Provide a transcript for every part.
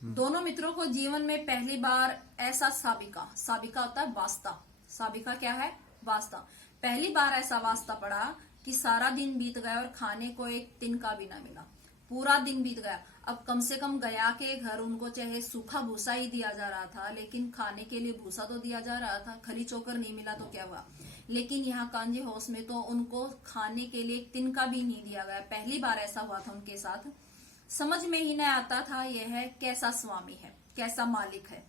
दोनों मित्रों को जीवन में पहली बार ऐसा साबिका साबिका होता है वास्ता। साबिका क्या है? वास्ता। पहली बार ऐसा वास्ता पड़ा कि सारा दिन बीत गया और खाने को एक तिनका भी ना मिला। पूरा दिन बीत गया। अब कम से कम गया के घर उनको चाहे सूखा भूसा ही दिया जा रहा था, लेकिन खाने के लिए भूसा तो दिया जा रहा था। खली चोकर नहीं मिला तो क्या हुआ, लेकिन यहाँ कांजी हाउस में तो उनको खाने के लिए एक तिनका भी नहीं दिया गया। पहली बार ऐसा हुआ था उनके साथ। समझ में ही नहीं आता था यह कैसा स्वामी है, कैसा मालिक है।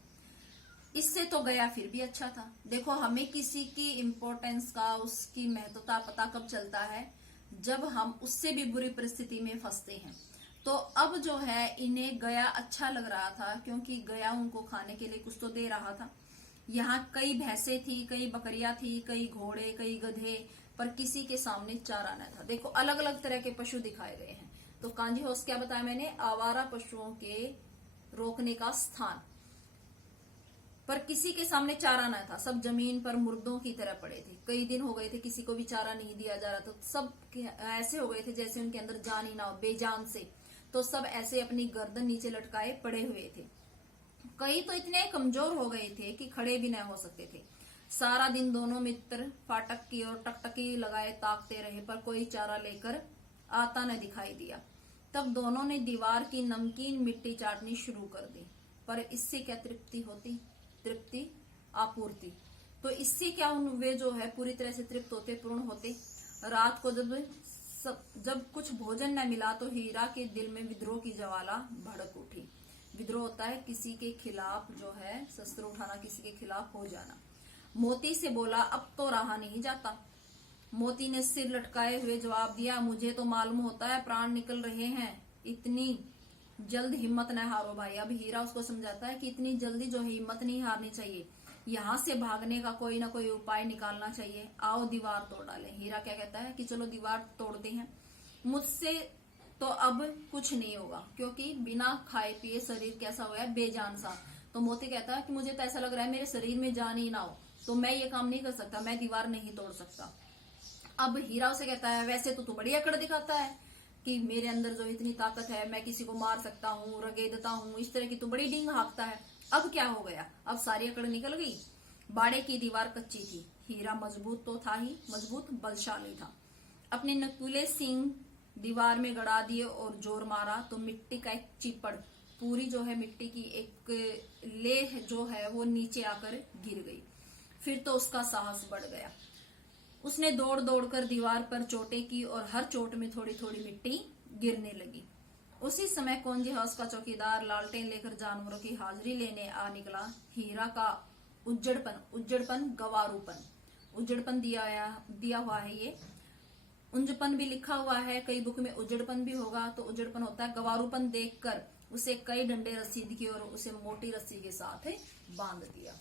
इससे तो गया फिर भी अच्छा था। देखो, हमें किसी की इम्पोर्टेंस का, उसकी महत्वता पता कब चलता है, जब हम उससे भी बुरी परिस्थिति में फंसते हैं। तो अब जो है इन्हें गया अच्छा लग रहा था, क्योंकि गया उनको खाने के लिए कुछ तो दे रहा था। यहाँ कई भैंसे थी, कई बकरियां थी, कई घोड़े, कई गधे, पर किसी के सामने चारा न था। देखो, अलग अलग तरह के पशु दिखाए गए हैं। तो कांजी हाउस क्या बताया मैंने? आवारा पशुओं के रोकने का स्थान। पर किसी के सामने चारा न था। सब जमीन पर मुर्दों की तरह पड़े थे। कई दिन हो गए थे, किसी को भी चारा नहीं दिया जा रहा। तो सब ऐसे हो गए थे जैसे उनके अंदर जान ही ना हो, बेजान से। तो सब ऐसे अपनी गर्दन नीचे लटकाए पड़े हुए थे। कई तो इतने कमजोर हो गए थे कि खड़े भी न हो सकते थे। सारा दिन दोनों मित्र फाटक की ओर टकटकी लगाए ताकते रहे, पर कोई चारा लेकर आता न दिखाई दिया। तब दोनों ने दीवार की नमकीन मिट्टी चाटनी शुरू कर दी। पर इससे क्या तृप्ति होती? तृप्ति, आपूर्ति। तो इससे क्या वे जो है पूरी तरह से तृप्त होते, पूर्ण होते। रात को जब कुछ भोजन न मिला तो हीरा के दिल में विद्रोह की ज्वाला भड़क उठी। विद्रोह होता है किसी के खिलाफ, जो है शस्त्र उठाना, किसी के खिलाफ हो जाना। मोती से बोला, अब तो रहा नहीं जाता। मोती ने सिर लटकाए हुए जवाब दिया, मुझे तो मालूम होता है प्राण निकल रहे हैं। इतनी जल्द हिम्मत न हारो भाई। अब हीरा उसको समझाता है कि इतनी जल्दी जो है हिम्मत नहीं हारनी चाहिए। यहाँ से भागने का कोई ना कोई उपाय निकालना चाहिए। आओ दीवार तोड़ डालें। हीरा क्या कहता है कि चलो दीवार तोड़ते हैं। मुझसे तो अब कुछ नहीं होगा, क्योंकि बिना खाए पिए शरीर कैसा हुआ है, बेजान सा। तो मोती कहता है कि मुझे तो ऐसा लग रहा है मेरे शरीर में जान ही ना हो, तो मैं ये काम नहीं कर सकता, मैं दीवार नहीं तोड़ सकता। अब हीरा उसे कहता है, वैसे तो तू बड़ी अकड़ दिखाता है कि मेरे अंदर जो इतनी ताकत है, मैं किसी को मार सकता हूँ, रगेदता हूँ, इस तरह की तू बड़ी डींग हाँकता है। अब क्या हो गया? अब सारी अकड़ निकल गई। बाड़े की दीवार कच्ची थी। हीरा मजबूत तो था ही, मजबूत बलशाली था। अपने नकुले सींग दीवार में गड़ा दिए और जोर मारा तो मिट्टी का एक चिपड़, पूरी जो है मिट्टी की एक लेह जो है वो नीचे आकर गिर गई। फिर तो उसका साहस बढ़ गया। उसने दौड़ दौड़कर दीवार पर चोटें की और हर चोट में थोड़ी थोड़ी मिट्टी गिरने लगी। उसी समय कांजी हाउस का चौकीदार लालटेन लेकर जानवरों की हाजिरी लेने आ निकला। हीरा का उज्जड़पन, गवारूपन, उज्जड़पन दिया हुआ है। ये उंजपन भी लिखा हुआ है, कई बुक में उज्जड़पन भी होगा। तो उज्जड़पन होता है गवारूपन देखकर उसे कई डंडे रस्सी की और उसे मोटी रस्सी के साथ बांध दिया।